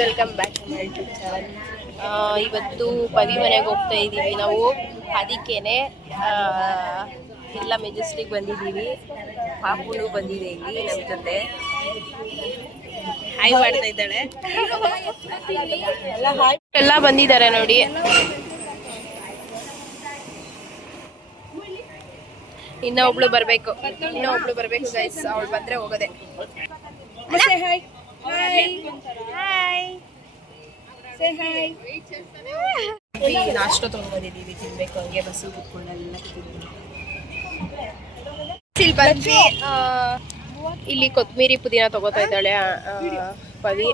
Welcome back to my YouTube channel. ಇವತ್ತು ಪವಿ ಮನೆಗೆ ಹೋಗ್ತಾ ಇದ್ದೀವಿ ನಾವು. ಅದಕ್ಕೇನೆ ಎಲ್ಲ ಮೆಜೆಸ್ಟಿಕ್ ಬಂದಿದ್ದೀವಿ. ಪಾಪುನು ಬಂದಿದೆ ಇಲ್ಲಿ ನಮ್ಮ ಜೊತೆ. ಹಾಯ್ ಮಾಡ್ತಾ ಇದ್ದಾಳೆ. ಎಲ್ಲ ಬಂದಿದ್ದಾರೆ ನೋಡಿ. ಇನ್ನೊಬ್ಳು ಬರಬೇಕು ಗೈಸ್. ಅವಳು ಬಂದ್ರೆ ಹೋಗೋದೆ. ನಾಷ್ಟ ತಗೊಂಡಿದ್ದೀವಿ, ತಿನ್ಬೇಕು. ಹಂಗೆ ಬಸ್ಸು ಕುತ್ಕೊಂಡೆಲ್ಲ ಇಲ್ಲಿ ಬಂದ್ವಿ. ಇಲ್ಲಿ ಕೊತ್ತಂಬರಿ ಪುದೀನ ತಗೋತಾ ಇದ್ದಾಳೆ ಪವಿ.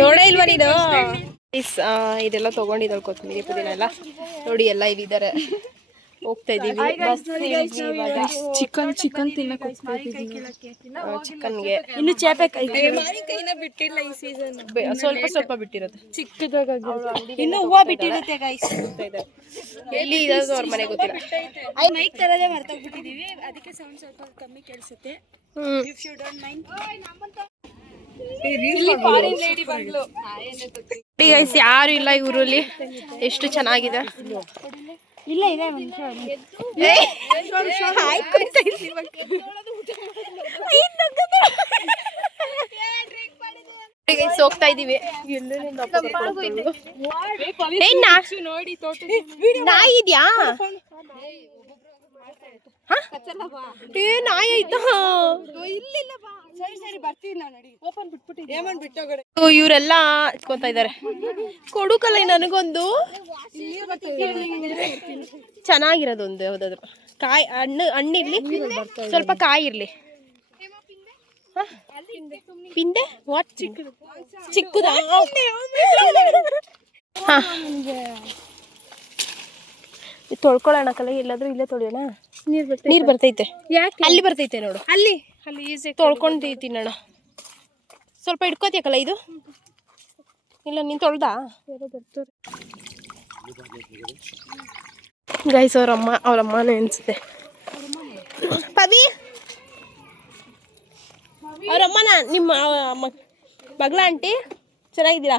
ನೋಡೇ ಇಲ್ವಾ ನೀನು? ಇದೆಲ್ಲ ತಗೊಂಡಿದ್ದಾಳೆ ಕೊತ್ತಂಬರಿ ಪುದೀನ ಎಲ್ಲ ನೋಡಿ. ಎಲ್ಲ ಇಲ್ಲಿದ್ದಾರೆ. ಹೋಗ್ತಾ ಇದೀವಿ. ಚಿಕನ್ ತಿನ್ನಕ್ಕೆ ಚಿಕನ್ಗೆ ಇನ್ನು ಚೇಪೆ ಬಿಟ್ಟಿಲ್ಲ ಈ ಸೀಸನ್. ಸ್ವಲ್ಪ ಬಿಟ್ಟಿರೋದು ಚಿಕ್ಕದಾಗಿ. ಇನ್ನು ಹೂವು ಬಿಟ್ಟಿರುತ್ತೆ ಗೈಸ್. ಎಲ್ಲಿ ಇರೋದು ಅವ್ರ ಮನೆ ಗೊತ್ತಿಲ್ಲ. ಮೈಕ್ ತರದೇ ಮರ್ತೋಗ್ಬಿಟ್ಟಿದೀವಿ, ಅದಕ್ಕೆ ಸೌಂಡ್ ಸ್ವಲ್ಪ ಕಮ್ಮಿ ಕೇಳಿಸುತ್ತೆ. If you don't mind. ಯಾರು ಇಲ್ಲ ಈ ಊರಲ್ಲಿ. ಎಷ್ಟು ಚೆನ್ನಾಗಿದೆ. ಇಲ್ಲ ಇದೆ ಹೋಗ್ತಾ ಇದೀವಿ. ನಾಯಿ ಇದ್ಯಾ? ನಾಯಿ ಆಯ್ತಾ? ಇವರೆಲ್ಲ ಹಚ್ಕೊತಾ ಇದಾರೆ. ಕೊಡುಕಲ್ಲ ನನಗೊಂದು ಚೆನ್ನಾಗಿರೋದೊಂದು ಯಾವ್ದಾದ್ರು ಕಾಯಿ ಹಣ್ಣಿರ್ಲಿ, ಸ್ವಲ್ಪ ಕಾಯಿ ಇರ್ಲಿ. ಪಿಂದೆ ವಾಟ್? ಚಿಕ್ಕದಾ? ತೊಳ್ಕೊಳ್ಳೋಣಕ್ಕಲ್ಲ, ಎಲ್ಲಾದ್ರೂ ಇಲ್ಲೇ ತೊಳೆಯೋಣ. ನೀರ್ ಬರ್ತೈತೆ. ಅಲ್ಲಿ ಬರ್ತೈತೆ ನೋಡು. ಅಲ್ಲಿ ತೊಳ್ಕೊಂಡು ತಿನ್ನೋಣ. ಸ್ವಲ್ಪ ಇಟ್ಕೋತಿಯಕ್ಕಲ್ಲ ಇದು. ಇಲ್ಲ ನೀನ್ ತೊಳ್ದಾ? ಗೈಸ್ ಅವ್ರಮ್ಮನೇ ಅನ್ಸುತ್ತೆ. ಪವಿ ಅವ್ರಮ್ಮನ ನಿಮ್ಮ ಮಗಳ ಆಂಟಿ ಚೆನ್ನಾಗಿದ್ದೀರಾ?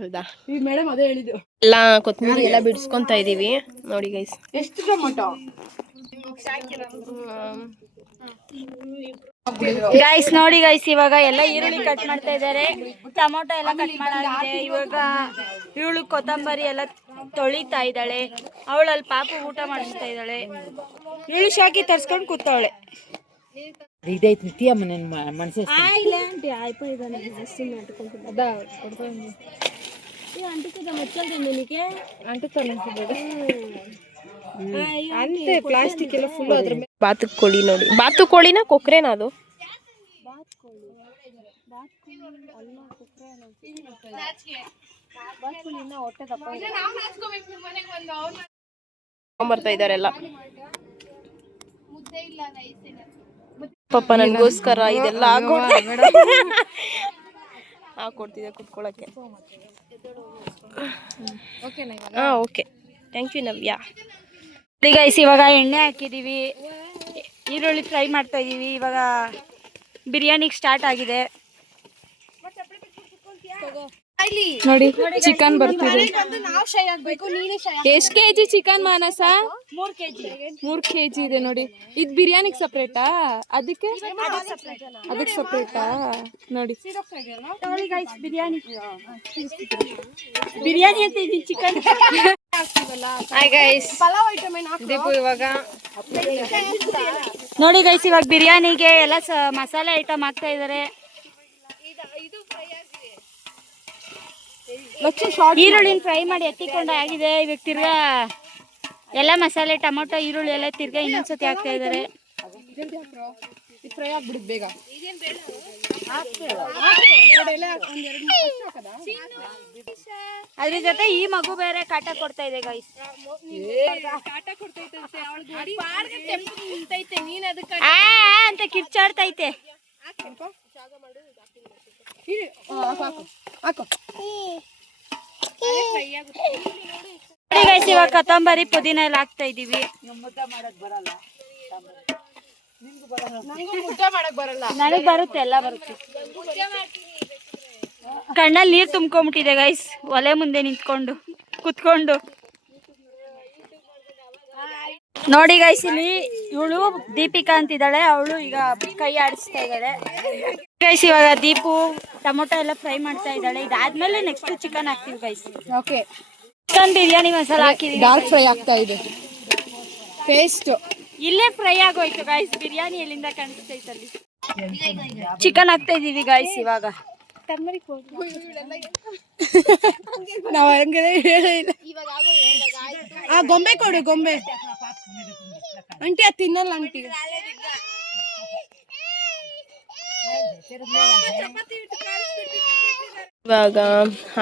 ಹೌದಾ? ಮೇಡಮ್ ಅದೇ ಹೇಳಿದ್ದು. ಎಲ್ಲ ಕೊತ್ತಂಬರಿ ಎಲ್ಲ ಬಿಡಿಸ್ಕೊಂತ ಇದೀವಿ ನೋಡಿ ಗೈಸ್. ಎಷ್ಟು ಟೊಮೊಟೊ ಗೈಸ್? ನೋಡಿ ಗೈಸ್, ಇವಾಗ ಎಲ್ಲ ಈರುಳ್ಳಿ ಕಟ್ ಮಾಡ್ತಾ ಇದ್ದಾರೆ. ಟೊಮೊಟೊ ಎಲ್ಲ ಕಟ್ ಮಾಡಾಗಿದೆ. ಇವಾಗ ಈರುಳ್ಳಿ ಕೊತ್ತಂಬರಿ ಎಲ್ಲ ತೊಳಿತಾ ಇದ್ದಾಳೆ. ಅವಳಲ್ಲಿ ಪಾಪು ಊಟ ಮಾಡಿಸ್ತಾ ಇದ್ದಾಳೆ. ಈರುಳ್ಳಿ ಶಾಕಿ ತರ್ಸ್ಕೊಂಡು ಕೂತವಳೆ. ಅಂತೆ ಪ್ಲಾಸ್ಟಿಕ್ ಎಲ್ಲ ಫುಲ್ ಅದ್ರ ಮೇಲೆ. ಬಾತುಕೋಳಿ ನೋಡಿ. ಬಾತುಕೋಳಿನ ಕೊಕ್ರೇನ ಅದು? ಬರ್ತಾ ಇದಾರೆಲ್ಲ. ಪಾಪ ನನಗೋಸ್ಕರ ಇದೆಲ್ಲ ಹಾಕೊಡ್ತಿದ್ದೆ ಕುತ್ಕೊಳಕ್ಕೆ. Okay, thank you Navya. Guys, ಇವಾಗ ಎಣ್ಣೆ ಹಾಕಿದ್ದೀವಿ, ಈರುಳ್ಳಿ ಫ್ರೈ ಮಾಡ್ತಾ ಇದ್ದೀವಿ. ಇವಾಗ ಬಿರಿಯಾನಿಗೆ ಸ್ಟಾರ್ಟ್ ಆಗಿದೆ ನೋಡಿ. ಚಿಕನ್ ಬರ್ತಿದೆ. ಎಷ್ಟು ಕೆಜಿ ಚಿಕನ್ ಮಾನಸ? 3 kg ಇದೆ ನೋಡಿ. ಇದು ಬಿರಿಯಾನಿಗೆ ಸಪ್ರೇಟಾ? ಅದಕ್ಕೆ ಸಪ್ರೇಟಾ? ನೋಡಿ ಬಿರಿಯಾನಿ ಅಂತ ಇದೀನಿ ಚಿಕನ್. ದೀಪು ಇವಾಗ ನೋಡಿ ಗೈಸ್, ಇವಾಗ ಬಿರಿಯಾನಿಗೆ ಎಲ್ಲ ಮಸಾಲೆ ಐಟಮ್ ಹಾಕ್ತಾ ಇದ್ದಾರೆ. ಈರುಳ್ಳಿನ ಫ್ರೈ ಮಾಡಿ ಎತ್ತಿಕೊಂಡು ಆಗಿದೆ. ಇವಾಗ ತಿರ್ಗಾ ಎಲ್ಲ ಮಸಾಲೆ ಟೊಮೊಟೊ ಈರುಳ್ಳಿ ಎಲ್ಲ ತಿರ್ಗಾ ಇನ್ನೊಂದ್ಸತಿ ಹಾಕ್ತಾ ಇದ್ದಾರೆ. ಫ್ರೈ ಆಗ್ಬಿಡುತ್ತೆ ಬೇಗ. ಅದ್ರ ಜೊತೆ ಈ ಮಗು ಬೇರೆ ಕಾಟ ಕೊಡ್ತಾ ಇದೆ ಗೈಸ್. ಅಂತ ಕಿರ್ಚಾಡ್ತೈತೆ. ನೋಡಿ ಗೈಸ್ ಇವಾಗ ಕೊತ್ತಂಬರಿ ಪುದೀನ ಎಲ್ಲ ಹಾಕ್ತಾ ಇದೀವಿ. ನನಗ್ ಬರುತ್ತೆ, ಎಲ್ಲ ಬರುತ್ತೆ. ಕಣ್ಣಲ್ಲಿ ನೀರ್ ತುಂಬ್ಕೊಂಡ್ಬಿಟ್ಟಿದೆ ಗೈಸ್, ಒಲೆ ಮುಂದೆ ನಿಂತ್ಕೊಂಡು ಕುತ್ಕೊಂಡು. ನೋಡಿ ಗೈಸ್, ಇಲ್ಲಿ ಇವಳು ದೀಪಿಕಾ ಅಂತಿದ್ದಾಳೆ, ಅವಳು ಈಗ ಕೈ ಆಡಿಸ್ತಾ ಇದ್ದಾಳೆ. ಗೈಸ್ ಇವಾಗ ದೀಪು ಟೊಮೊಟೊ ಎಲ್ಲ ಫ್ರೈ ಮಾಡ್ತಾ ಇದ್ದಾಳೆ. ಇದಾದ್ಮೇಲೆ ನೆಕ್ಸ್ಟ್ ಚಿಕನ್ ಹಾಕ್ತೀವಿ guys. Okay, chicken biryani masala ಹಾಕಿದೀವಿ. ಡಾರ್ಕ್ ಫ್ರೈ ಆಗ್ತಾ ಇದೆ. ಟೇಸ್ಟ್ ಇಲ್ಲೇ ಫ್ರೈ ಆಗೋಯ್ತು ಗೈಸ್. ಬಿರಿಯಾನಿ ಎಲ್ಲಿಂದ ಕಾಣಿಸ್ತೈತೆ ಅಲ್ಲಿ. ಚಿಕನ್ ಹಾಕ್ತಾ ಇದೀವಿ ಗೈಸ್ ಇವಾಗ. ನಾವು ಹಂಗೆ ಹೇಳಿಲ್ಲ. ಗೊಂಬೆ ಕೊಡು, ಗೊಂಬೆ ಆಂಟಿ. ಅದು ತಿನ್ನಲ್ಲ ಆಂಟಿ. ಇವಾಗ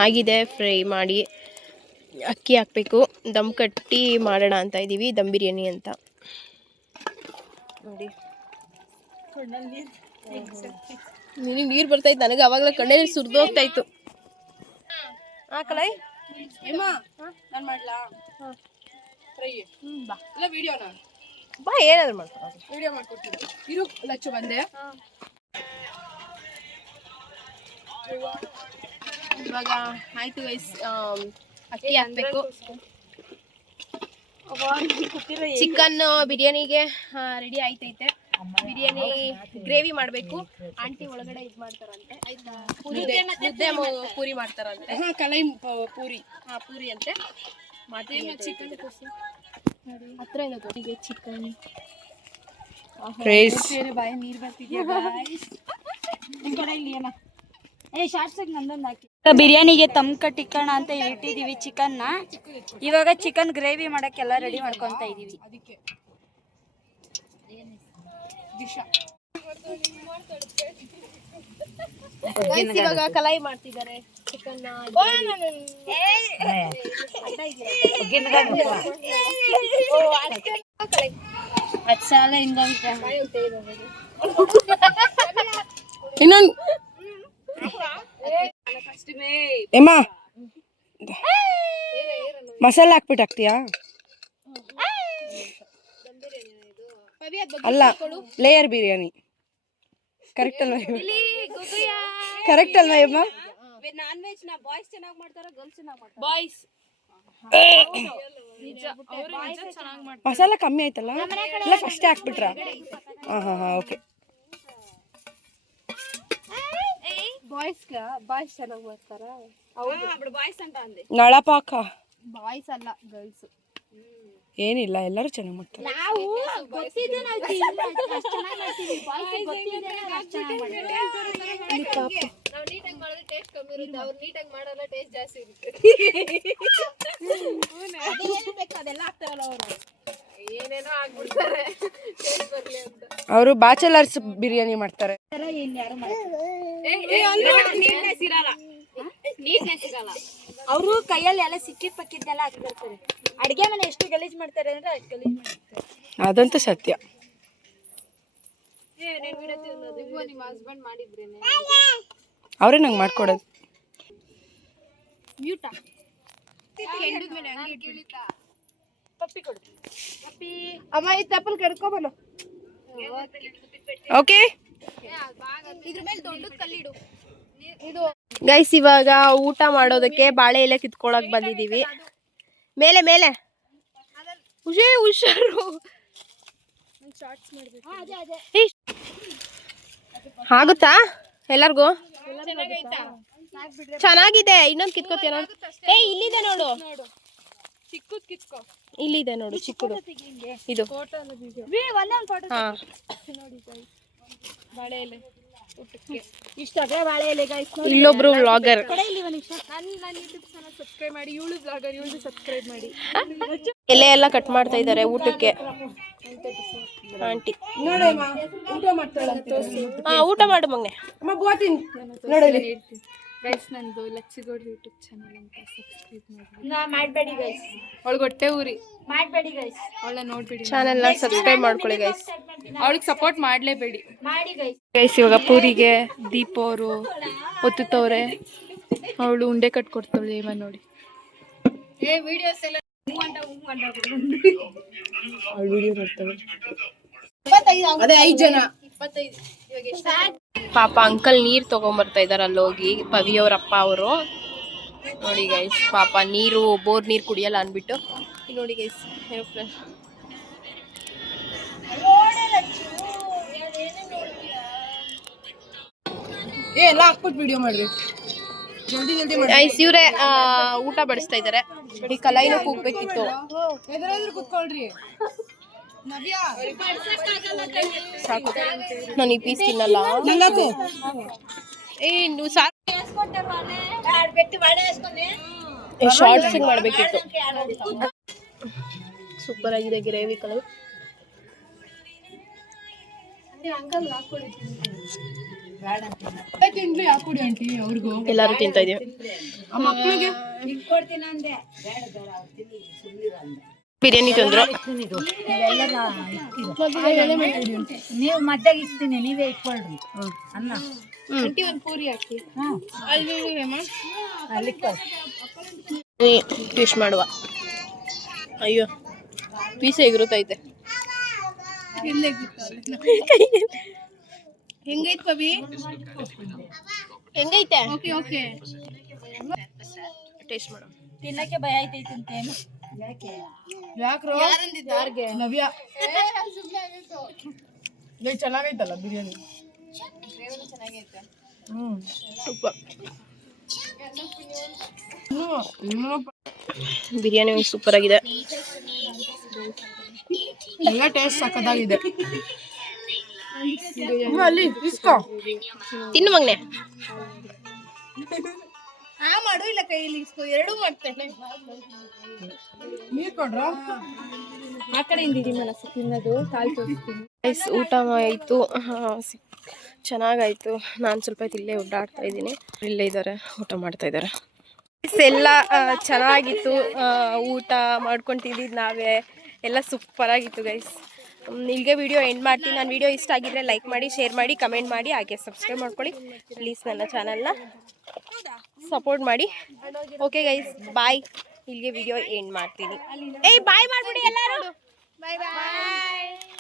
ಆಗಿದೆ, ಫ್ರೈ ಮಾಡಿ ಅಕ್ಕಿ ಹಾಕಬೇಕು. ದಮ್ ಕಟ್ಟಿ ಮಾಡೋಣ ಅಂತ ಇದ್ದೀವಿ, ದಮ್ ಬಿರಿಯಾನಿ ಅಂತ. ನೋಡಿ ನೀರು ಬರ್ತಾ ಇತ್ತು ನನಗೆ, ಅವಾಗಲೇ ಕಣ್ಣಲ್ಲಿ ಸುರಿದು ಹೋಗ್ತಾ ಇತ್ತು. ಹಾಕಲೈ ಬಾ, ಏನಾದ್ರು ಮಾಡ್ಕೊಂಡು ಇರು ಲಚ್ಚು ಬಂದೆ. ಇವಾಗ ಆಯ್ತು ಗೈಸ್, ಅಕ್ಕಿ ಹಾಕ್ಬೇಕು. ಚಿಕನ್ ಬಿರಿಯಾನಿಗೆ ರೆಡಿ ಆಯ್ತೈತೆ. ಬಿರಿಯಾನಿ ಗ್ರೇವಿ ಮಾಡಬೇಕು. ಆಂಟಿ ಒಳಗಡೆ ಇದು ಮಾಡ್ತಾರಂತೆ, ಮುದ್ದೆ ಪೂರಿ ಮಾಡ್ತಾರಂತೆ. ಕಲೈ ಪೂರಿ. ಪೂರಿ ಅಂತೆ ಮಾಡ್ತೀವಿ. ಚಿಕನ್ ಹತ್ರ ಇದೆ ಚಿಕನ್. ಬಾಯಿ ನೀರ್ ಬರ್ತಿದ್ಯಾ ಬಿರಿಯಾನಿಗೆ ತಮ್ ಕಟ್ಟಿಕ್ಕಣ ಅಂತ ಇಟ್ಟಿದೀವಿ ಚಿಕನ್ನ. ಇವಾಗ ಚಿಕನ್ ಗ್ರೇವಿ ಮಾಡಕ್ಕೆಲ್ಲ ರೆಡಿ ಮಾಡ್ಕೊಂತ ಇದೀವಿ. ಇವಾಗ ಕಲಾಯಿ ಮಾಡ್ತಿದ್ದಾರೆ ಚಿಕನ್. ಇನ್ನೊಂದು ಏಮ್ಮ ಮಸಾಲೆ ಹಾಕ್ಬಿಟ್ಟು ಹಾಕ್ತೀಯಾ? ಅಲ್ಲ, ಲೇಯರ್ ಬಿರಿಯಾನಿ. ಕರೆಕ್ಟ್ ಅಲ್ವಾ? ಕರೆಕ್ಟ್ ಅಲ್ವಾ ಅಮ್ಮ? ನಾನ್ ವೆಜ್ ನ ಬಾಯ್ಸ್ ಚೆನ್ನಾಗಿ ಮಾಡ್ತಾರ, ಗರ್ಲ್ಸ್ ಚೆನ್ನಾಗಿ ಮಾಡ್ತಾರ? ಬಾಯ್ಸ್ ಮಸಾಲ ಕಮ್ಮಿ ಆಯ್ತಲ್ಲ, ಇಲ್ಲ ಫಸ್ಟೇ ಹಾಕ್ಬಿಟ್ರ? ಹಾ ಓಕೆ. ಬಾಯ್ಸ್ ಚೆನ್ನಾಗಿ ಮಾಡ್ತಾರ. ಬಾಯ್ಸ್ ಅಂತ ಅಂದೆ. ನಳಪಾಕ ಬಾಯ್ಸ್ ಅಲ್ಲ, ಗರ್ಲ್ಸ್. ಏನಿಲ್ಲ, ಎಲ್ಲರೂ ಚೆನ್ನಾಗಿ ಮಾಡ್ತಾರೆ. ನಾವು ಗೊತ್ತಿದ್ದೆ, ನಾವು ಅಷ್ಟು ಚೆನ್ನಾಗಿ ಮಾಡ್ತೀವಿ. ಬಾಯ್ಸ್ ಗೊತ್ತಿದ್ದೆ ಅಷ್ಟು ಚೆನ್ನಾಗಿ ಮಾಡ್ತೀವಿ. ನಾವು ನೀಟಾಗಿ ಮಾಡಿದ್ರೆ ಟೇಸ್ಟ್ ಕಮ್ಮಿ ಇರುತ್ತೆ, ಅವ್ರು ನೀಟಾಗಿ ಮಾಡಲ್ಲ, ಟೇಸ್ಟ್ ಜಾಸ್ತಿ ಇರುತ್ತೆ. ಅದೇನೇನು ಬೇಕು ಅದೆಲ್ಲ ಹಾಕ್ತಾರಲ್ಲ ಅವರು, ಏನೇನೋ ಆಗ್ಬಿಡ್ತಾರೆ ಟೇಸ್ಟ್ ಬರಲಿ ಅಂತ. ಅವರು ಬ್ಯಾಚಲರ್ಸ್ ಬಿರಿಯಾನಿ ಮಾಡ್ತಾರೆ. ಅವರು ಕೈಯಲ್ಲಿ ಎಲ್ಲ ಸಿಕ್ಕಿದ್ ಪಕ್ಕಿದ್ದೆಲ್ಲ ಹಾಕ್ತಿರ್ತಾರೆ. ಅಡ್ಗೆ ಮನೆ ಎಷ್ಟು ಗಲೀಜ್ ಮಾಡ್ತಾರೆ ಅಂದ್ರೆ ಅಷ್ಟು ಗಲೀಜ್ ಮಾಡ್ತಾರೆ. ಅದಂತೂ ಸತ್ಯ. ನಿಮ್ಮ ಹಸ್ಬೆಂಡ್ ಮಾಡಿದ್ರೇನೆ ಅವರೇ ನಂಗೆ ಮಾಡ್ಕೊಡೋದು. ಮ್ಯೂಟಾ ಪಪ್ಪಿ ಕೊಡು. ಪಪ್ಪಿ ಅಮ್ಮ ಈ ತಪ್ಪಲ್ ಕಡ್ಕೊಬಲ್ಲ. ಓಕೆ ಇದ್ರ ಮೇಲೆ ದೊಡ್ಡ ಕಲ್ಲಿಡು. ಇದು ಗೈಸ್ ಇವಾಗ ಊಟ ಮಾಡೋದಕ್ಕೆ ಬಾಳೆ ಎಲೆ ಕಿತ್ಕೊಳಕ್ ಬಂದಿದೀವಿ. ಮೇಲೆ ಮೇಲೆ ಹುಷಾರು. ಆಗುತ್ತಾ ಎಲ್ಲರಿಗೂ? ಚೆನ್ನಾಗಿದೆ. ಇನ್ನೊಂದು ಕಿತ್ಕೋತೀಯ? ಇಲ್ಲಿದೆ ನೋಡು, ಚಿಕ್ಕದ್ ಕಿತ್ಕೋ. ಇಲ್ಲಿದೆ ನೋಡು ಚಿಕ್ಕದು ಇದು. ಹಾ ಬಾಳೆ ಎಲೆ ಇಷ್ಟಾದ್ರೆ ಬಾಳೆ ಎಲೆ ಗೈಸ್. ಇಲ್ಲೊಬ್ರು ವ್ಲಾಗರ್. ನನ್ನ ಯೂಟ್ಯೂಬ್ ಚಾನಲ್ ಸಬ್ಸ್ಕ್ರೈಬ್ ಮಾಡಿ. ಇವಳು ವ್ಲಾಗರ್, ಇವಳು ಸಬ್ಸ್ಕ್ರೈಬ್ ಮಾಡಿ. ಎಲೆ ಎಲ್ಲ ಕಟ್ ಮಾಡ್ತಾ ಇದ್ದಾರೆ ಊಟಕ್ಕೆ ಆಂಟಿ. ನೋಡಮ್ಮ ಊಟ ಮಾಡ್ತಾಳೆ. ಊಟ ಮಾಡು ಮಗನೆ. ಅಮ್ಮ ಬೋತೀನಿ ನೋಡಿ ಗೈಸ್. ನಂದು ಲಚ್ಚಿಗೌಡ್ರ ಯೂಟ್ಯೂಬ್ ಚಾನಲ್ ಅಂತ ಸಬ್ಸ್ಕ್ರೈಬ್ ಮಾಡಿ. ಮಾಡಬೇಡಿ ಗೈಸ್, ಅವಳಿಗೆ ಹೊಟ್ಟೆ ಊರಿ. ಮಾಡಬೇಡಿ ಗೈಸ್, ಅವಳ ನೋಡ್ಬೇಡಿ. ಚಾನೆಲ್ ನ ಸಬ್ಸ್ಕ್ರೈಬ್ ಮಾಡ್ಕೊಳ್ಳಿ ಗೈಸ್. ಅವಳಿಗೆ ಸಪೋರ್ಟ್ ಮಾಡಲೇಬೇಡಿ ಮಾಡಿ ಗೈಸ್. ಗೈಸ್ ಇವಾಗ ಪೂರಿಗೆ ದೀಪ ಅವರು ಒತ್ತುತ್ತವ್ರೆ. ಅವಳು ಉಂಡೆ ಕಟ್ಕೊಡ್ತಾವಳೆ. ಇವ ನೋಡಿ ಅದೇ 5 ಜನ. ಪಾಪ ಅಂಕಲ್ ನೀರ್ ತಗೊಂಬರ್ತಾ ಇದಾರೆ ಅಲ್ಲಿ ಹೋಗಿ, ಪವಿಯವ್ರ ಅಪ್ಪ ಅವರು. ನೋಡಿ ಗೈಸ್, ಪಾಪ ನೀರು ಬೋರ್ ನೀರು ಕುಡಿಯಲ್ಲ ಅನ್ಬಿಟ್ಟು ಇಲ್ಲಿ ನೋಡಿ ಗೈಸ್ ಏರೋಪ್ಲೇನ್. ಎಲ್ಲ ಹಾಕ್ಬಿಟ್ಟು ವಿಡಿಯೋ ಮಾಡ್ರಿ, ಜಲ್ದಿ ಜಲ್ದಿ ಮಾಡಿ. ಗೈಸ್ ಇವ್ರೆ ಊಟ ಬಡಿಸ್ತಾ ಇದಾರೆ. ಈ ಕಲೈನು ಕೂಗ್ಬೇಕಿತ್ತು. ಎದುರಾದ್ರೂ ಕುತ್ಕೊಳ್ರಿ. ಸಾಕು, ನಾನು ಈ ಪೀಸ್ ತಿನ್ನಲ್ಲ. ಶಾರ್ಟ್ಸ್ ಮಾಡ್ಬೇಕಿತ್ತು. ಸೂಪರ್ ಆಗಿದೆ ಗ್ರೇವಿ ಕಲರ್. ಎಲ್ಲಾರು ತಿಂತಾ ಇದೀವಿ. ಬಿರಿಯಾನಿ ತಂದ್ರು. ನೀವು ಮಧ್ಯಾಗ ಇರ್ತೀನಿ, ನೀವೇ ಇಟ್ಕೊಳ್ರಿ ಅನ್ನ. ಪೂರಿ ಹಾಕಿ ಟೇಸ್ಟ್ ಮಾಡುವ. ಅಯ್ಯೋ ಪೀಸ್ ಎಗರುತ್ತೈತೆ. ಹೆಂಗೈತ್ ಪವಿ? ಹೆಂಗೈತೆ? Okay okay. ಟೇಸ್ಟ್ ಮಾಡು. ತಿನ್ನಕ್ಕೆ ಭಯ ಆಯ್ತೈತೆ ಅಂತೇನು? ಯಾಕ್ರೋ? ನವ್ಯ ಚೆನ್ನಾಗೈತಲ್ಲ ಬಿರಿಯಾನಿ. ಸೂಪರ್. ಬಿರಿಯಾನಿ ಸೂಪರ್ ಆಗಿದೆ. ಎಲ್ಲ ಟೇಸ್ಟ್ ಸಕ್ಕತ್ತಾಗಿದೆ. ಅಲ್ಲಿ ಇಸ್ಕೋ, ತಿನ್ನು ಮಗನೆ. ಮಾಡು ಇಲ್ಲ ಕೈಯಲ್ಲಿ ಇಸ್ಕೋ, ಎರಡೂ ಮಾಡ್ತೇನೆ. ನೀರ್ ಕೊಡ್ರ ಆ ಕಡೆಯಿಂದ ಮನಸ್ಸು ತಿನ್ನೋದು ಕಾಲು ತೋರಿಸ್ತೀನಿ. ಊಟ ಆಯಿತು, ಚೆನ್ನಾಗಾಯ್ತು. ನಾನು ಸ್ವಲ್ಪ ಇಲ್ಲೇ ಓಡಾಡ್ತಾ ಇದ್ದೀನಿ. ಇಲ್ಲೇ ಇದ್ದಾರೆ, ಊಟ ಮಾಡ್ತಾ ಇದ್ದಾರೆ. ಎಲ್ಲ ಚೆನ್ನಾಗಿತ್ತು. ಊಟ ಮಾಡ್ಕೊಂಡು ತಿಂದಿದ್ದು ನಾವೇ, ಎಲ್ಲ ಸೂಪರಾಗಿತ್ತು ಗೈಸ್. ಇಲ್ಲಿಗೆ ವಿಡಿಯೋ ಎಂಡ್ ಮಾಡ್ತೀನಿ. ನಾನು ವಿಡಿಯೋ ಇಷ್ಟ ಆಗಿದ್ರೆ ಲೈಕ್ ಮಾಡಿ, ಶೇರ್ ಮಾಡಿ, ಕಮೆಂಟ್ ಮಾಡಿ, ಹಾಗೆ ಸಬ್ಸ್ಕ್ರೈಬ್ ಮಾಡ್ಕೊಳ್ಳಿ ಪ್ಲೀಸ್. ನನ್ನ ಚಾನಲ್ನ ಸಪೋರ್ಟ್ ಮಾಡಿ. ಓಕೆ ಗೈಸ್, ಬಾಯ್. ಇಲ್ಲಿಗೆ ವಿಡಿಯೋ ಎಂಡ್ ಮಾಡ್ತೀನಿ. ಬಾಯ್ ಮಾಡ್ಬಿಡಿ ಎಲ್ಲರೂ. ಬಾಯ್ ಬಾಯ್.